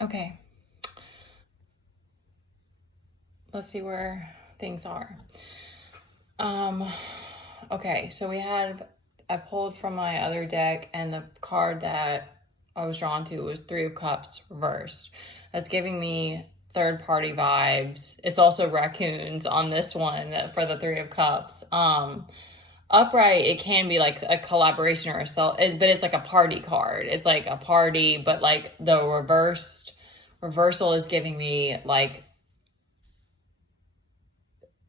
Okay. Let's see where things are. Okay, so I pulled from my other deck, and the card that I was drawn to was Three of Cups reversed. That's giving me third party vibes. It's also raccoons on this one for the Three of Cups. Upright, it can be like a collaboration or but it's like a party card. It's like a party, but like the reversal is giving me like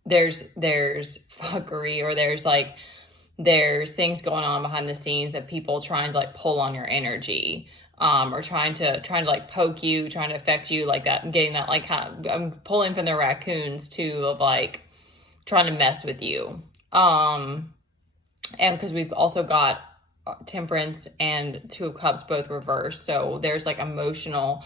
there's fuckery, or there's things going on behind the scenes that people trying to like pull on your energy, or trying to like poke you, trying to affect you like that, and getting that like I'm pulling from the raccoons too, of like trying to mess with you. And because we've also got Temperance and Two of Cups both reversed, so there's like emotional,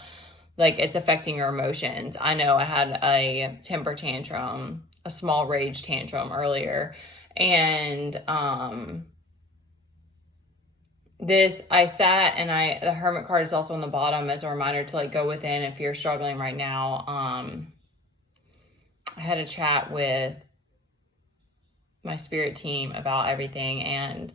like it's affecting your emotions. I know I had a temper tantrum, a small rage tantrum earlier, and I sat, and the Hermit card is also on the bottom as a reminder to like go within if you're struggling right now. I had a chat with my spirit team about everything, and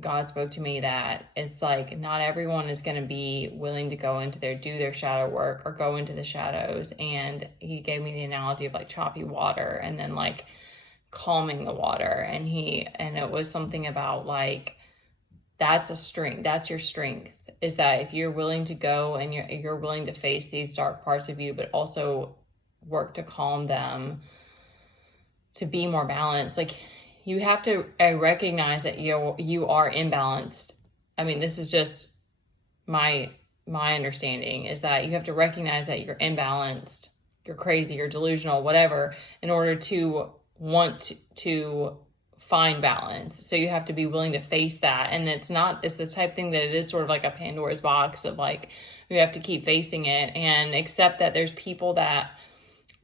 God spoke to me that it's like not everyone is going to be willing to go into do their shadow work or go into the shadows. And he gave me the analogy of like choppy water and then like calming the water. And it was something about like, that's a strength. That's your strength, is that if you're willing to go and you're willing to face these dark parts of you, but also work to calm them, to be more balanced. Like you have to recognize that you are imbalanced. I mean, this is just my understanding, is that you have to recognize that you're imbalanced, you're crazy, you're delusional, whatever, in order to want to find balance. So you have to be willing to face that. And it's this type thing that it is sort of like a Pandora's box of like, you have to keep facing it and accept that there's people that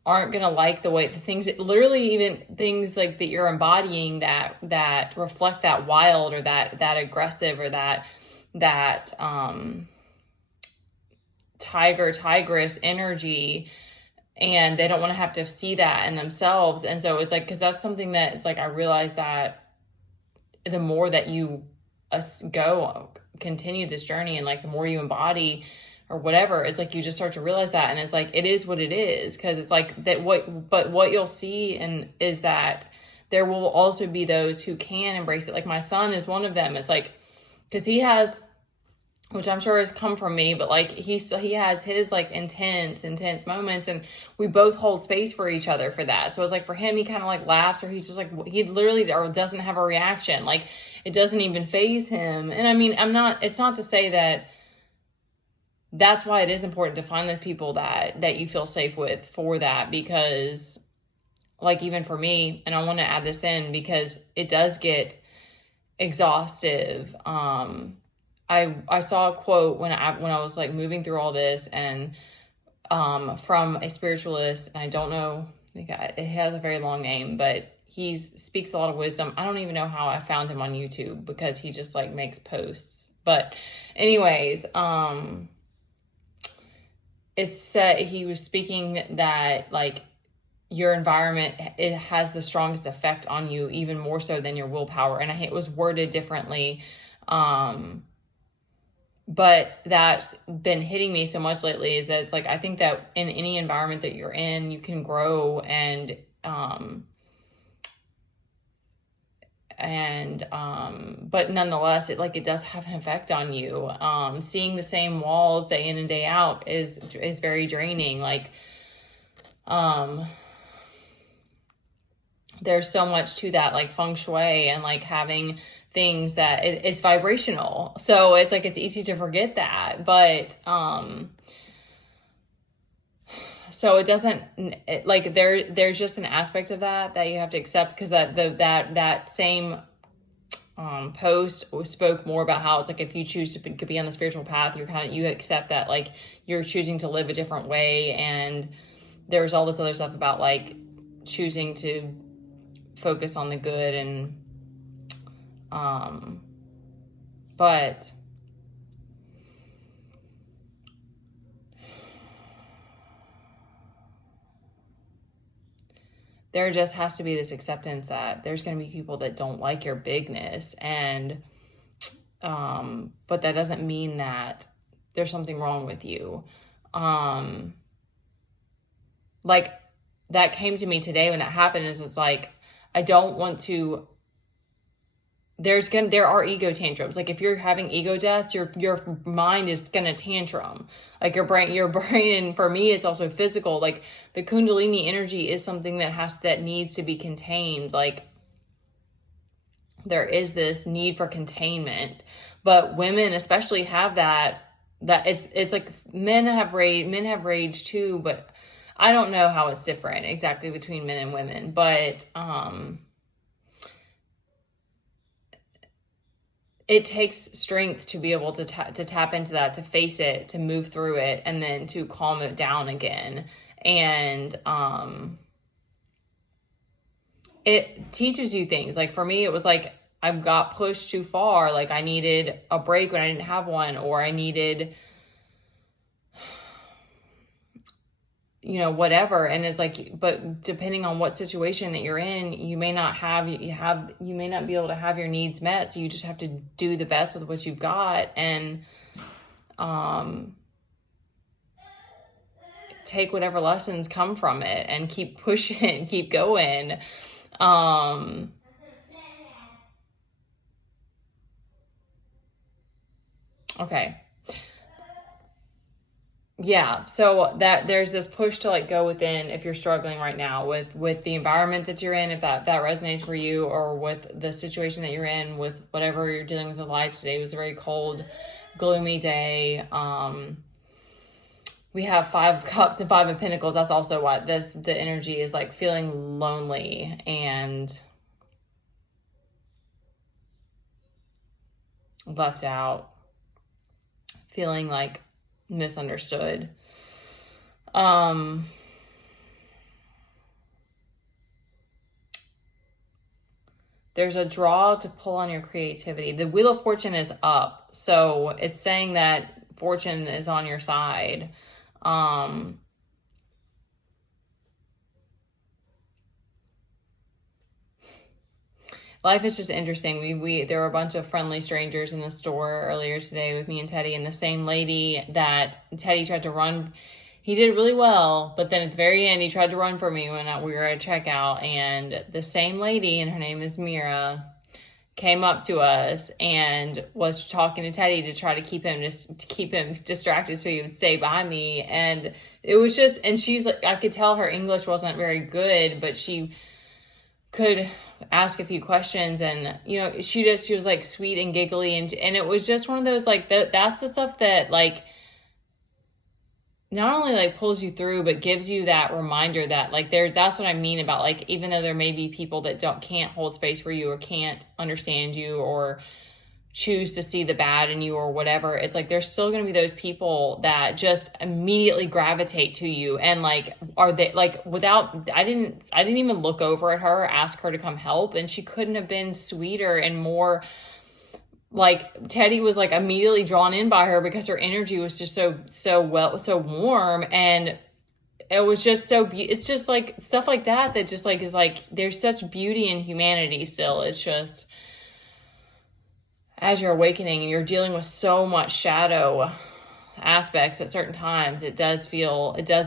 aren't going to like the way the things, literally even things like that you're embodying that reflect that wild or that aggressive or that tigress energy, and they don't want to have to see that in themselves. And so it's like, because that's something that it's like I realized that the more that you continue this journey, and like the more you embody or whatever, it's like you just start to realize that. And it's like, it is what it is, because it's like that what you'll see and is that there will also be those who can embrace it. Like my son is one of them. It's like, because he has, which I'm sure has come from me, but like he has his like intense moments, and we both hold space for each other for that. So it's like for him, he kind of like laughs, or he's just like, he literally or doesn't have a reaction. Like it doesn't even faze him. And I mean, it's not to say that that's why it is important to find those people that you feel safe with for that, because like even for me, and I want to add this in because it does get exhaustive. I saw a quote when I was like moving through all this, and from a spiritualist, and I don't know, it has a very long name, but he speaks a lot of wisdom. I don't even know how I found him on YouTube, because he just like makes posts. But anyways, it's said, he was speaking that like your environment, it has the strongest effect on you, even more so than your willpower. And it was worded differently. But that's been hitting me so much lately, is that it's like, I think that in any environment that you're in, you can grow but nonetheless, it does have an effect on you. Seeing the same walls day in and day out is very draining. Like, there's so much to that, like feng shui, and like having things that it's vibrational. So it's like, it's easy to forget that, but, so it doesn't like there's just an aspect of that you have to accept, because that same post spoke more about how it's like, if you choose to be on the spiritual path, you accept that like you're choosing to live a different way. And there's all this other stuff about like choosing to focus on the good, and but there just has to be this acceptance that there's going to be people that don't like your bigness, and but that doesn't mean that there's something wrong with you. Like, that came to me today when that happened, is it's like, I don't want to, there are ego tantrums. Like, if you're having ego deaths, your mind is gonna tantrum. Like, your brain, and for me, it's also physical. Like, the Kundalini energy is something that needs to be contained. Like, there is this need for containment, but women especially have that it's like men have rage too, but I don't know how it's different exactly between men and women, but it takes strength to be able to tap into that, to face it, to move through it, and then to calm it down again. And it teaches you things. Like, for me, it was like, I got pushed too far. Like, I needed a break when I didn't have one, or I needed, whatever. And it's like, but depending on what situation that you're in, you may not be able to have your needs met. So you just have to do the best with what you've got, and take whatever lessons come from it and keep pushing, keep going. Okay. Yeah. So that there's this push to, like, go within if you're struggling right now with the environment that you're in, if that resonates for you, or with the situation that you're in, with whatever you're dealing with in life. Today was a very cold, gloomy day. We have 5 of Cups and 5 of Pentacles. That's also why the energy is like feeling lonely and left out, feeling like misunderstood. There's a draw to pull on your creativity. The Wheel of Fortune is up, so it's saying that fortune is on your side. Life is just interesting. There were a bunch of friendly strangers in the store earlier today with me and Teddy, and the same lady that Teddy tried to run. He did really well, but then at the very end, he tried to run for me when we were at checkout, and the same lady, and her name is Mira, came up to us and was talking to Teddy to try to keep him distracted so he would stay behind me. And it was just, and she's like, I could tell her English wasn't very good, but she could ask a few questions, and she was like sweet and giggly, and it was just one of those, like, that's the stuff that, like, not only like pulls you through, but gives you that reminder that, like, that's what I mean about, like, even though there may be people that can't hold space for you, or can't understand you, or choose to see the bad in you, or whatever, it's like there's still going to be those people that just immediately gravitate to you, and like, are they like, I didn't even look over at her, ask her to come help, and she couldn't have been sweeter and more, like, Teddy was like immediately drawn in by her because her energy was just so warm, and it was just it's just like stuff like that just like is like, there's such beauty in humanity still. It's just, as you're awakening and you're dealing with so much shadow aspects at certain times, it does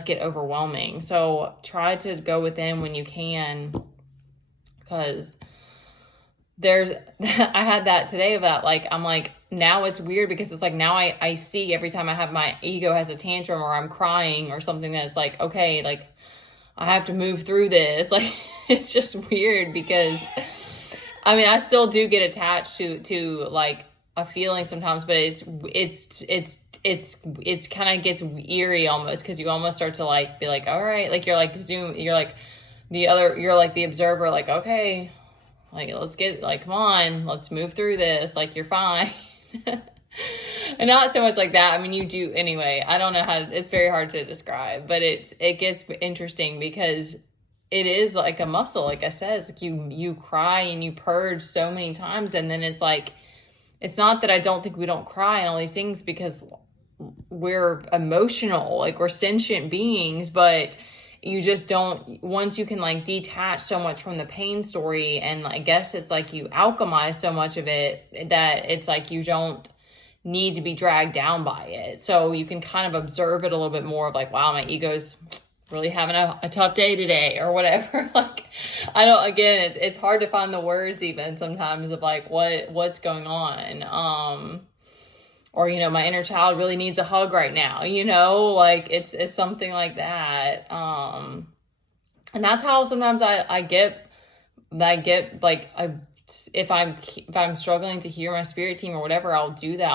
get overwhelming. So try to go within when you can, because I had that today about, like, I'm like, now it's weird because it's like, now I see every time my ego has a tantrum, or I'm crying or something, that's like, okay, like, I have to move through this. Like, it's just weird because, I mean, I still do get attached to like a feeling sometimes, but it's kind of gets eerie almost, because you almost start to like be like, all right, like, you're like you're like the observer, like, okay, like, let's get, like, come on, let's move through this, like, you're fine. And not so much like that. I mean, you do anyway. I don't know it's very hard to describe, but it gets interesting because it is like a muscle. Like I said, it's like you cry and you purge so many times, and then it's like, it's not that I don't think we don't cry and all these things, because we're emotional, like, we're sentient beings, but you just don't, once you can like detach so much from the pain story, and I guess it's like you alchemize so much of it that it's like you don't need to be dragged down by it. So you can kind of observe it a little bit more of like, wow, my ego's really having a tough day today or whatever. Like, I don't, again, it's hard to find the words even sometimes of like what's going on. Or, you know, my inner child really needs a hug right now, you know, like it's something like that. And that's how sometimes I get like, if I'm struggling to hear my spirit team or whatever, I'll do that.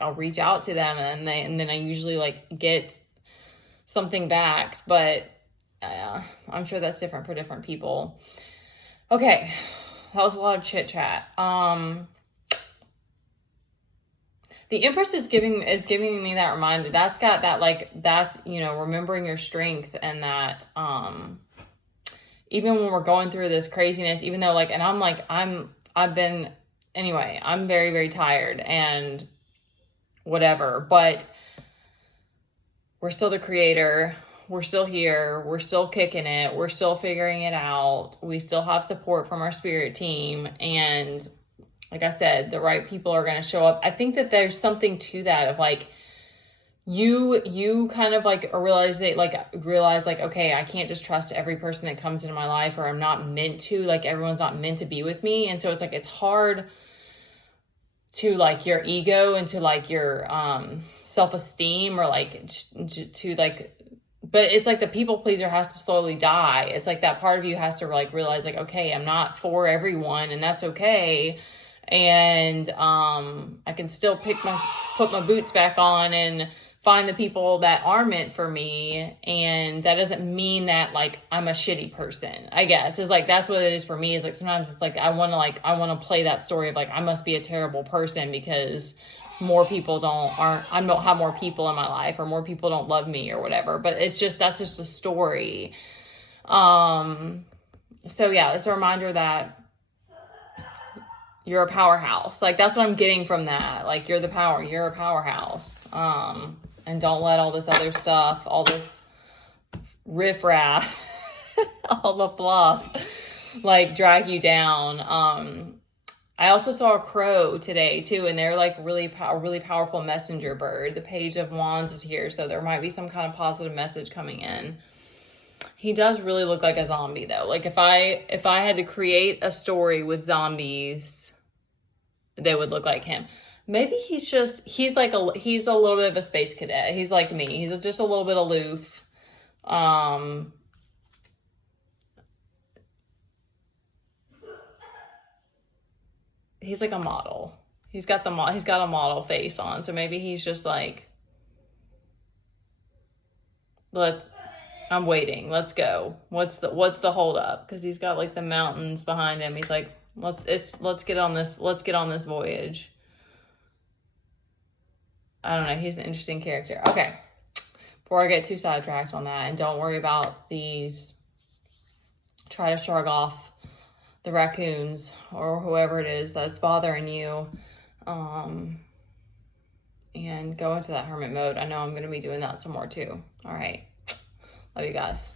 I'll reach out to them, and then I usually like get something back, but I'm sure that's different for different people. Okay. That was a lot of chit chat. The Empress is giving me that reminder. That's got that, like, that's, you know, remembering your strength, and that, even when we're going through this craziness, even though like, and I'm like, I'm very, very tired and whatever, but we're still the creator. We're still here. We're still kicking it. We're still figuring it out. We still have support from our spirit team. And like I said, the right people are going to show up. I think that there's something to that of like, you kind of like realize like, okay, I can't just trust every person that comes into my life, or I'm not meant to, like, everyone's not meant to be with me. And so it's like, it's hard to like your ego and to like your, self-esteem, or like to like, but it's like the people pleaser has to slowly die. It's like that part of you has to like realize like, okay, I'm not for everyone, and that's okay. And I can still put my boots back on and find the people that are meant for me. And that doesn't mean that like I'm a shitty person, I guess. Is like, that's what it is for me. Is like, sometimes it's like I want to play that story of like, I must be a terrible person because more people I don't have more people in my life, or more people don't love me or whatever. But it's just, that's just a story. So yeah, it's a reminder that you're a powerhouse. Like, that's what I'm getting from that. Like, you're a powerhouse. And don't let all this other stuff, all this riffraff, all the fluff, like, drag you down. I also saw a crow today too, and they're like really powerful messenger bird. The Page of Wands is here, so there might be some kind of positive message coming in. He does really look like a zombie though. Like, if I had to create a story with zombies, they would look like him. Maybe he's a little bit of a space cadet. He's like me. He's just a little bit aloof. He's like a model. He's got a model face on. So maybe he's just like, I'm waiting. Let's go. What's the hold up? Because he's got like the mountains behind him. He's like, let's get on this voyage. I don't know. He's an interesting character. Okay. Before I get too sidetracked on that, and don't worry about these, try to shrug off the raccoons or whoever it is that's bothering you, and go into that hermit mode. I know I'm going to be doing that some more too. All right. Love you guys.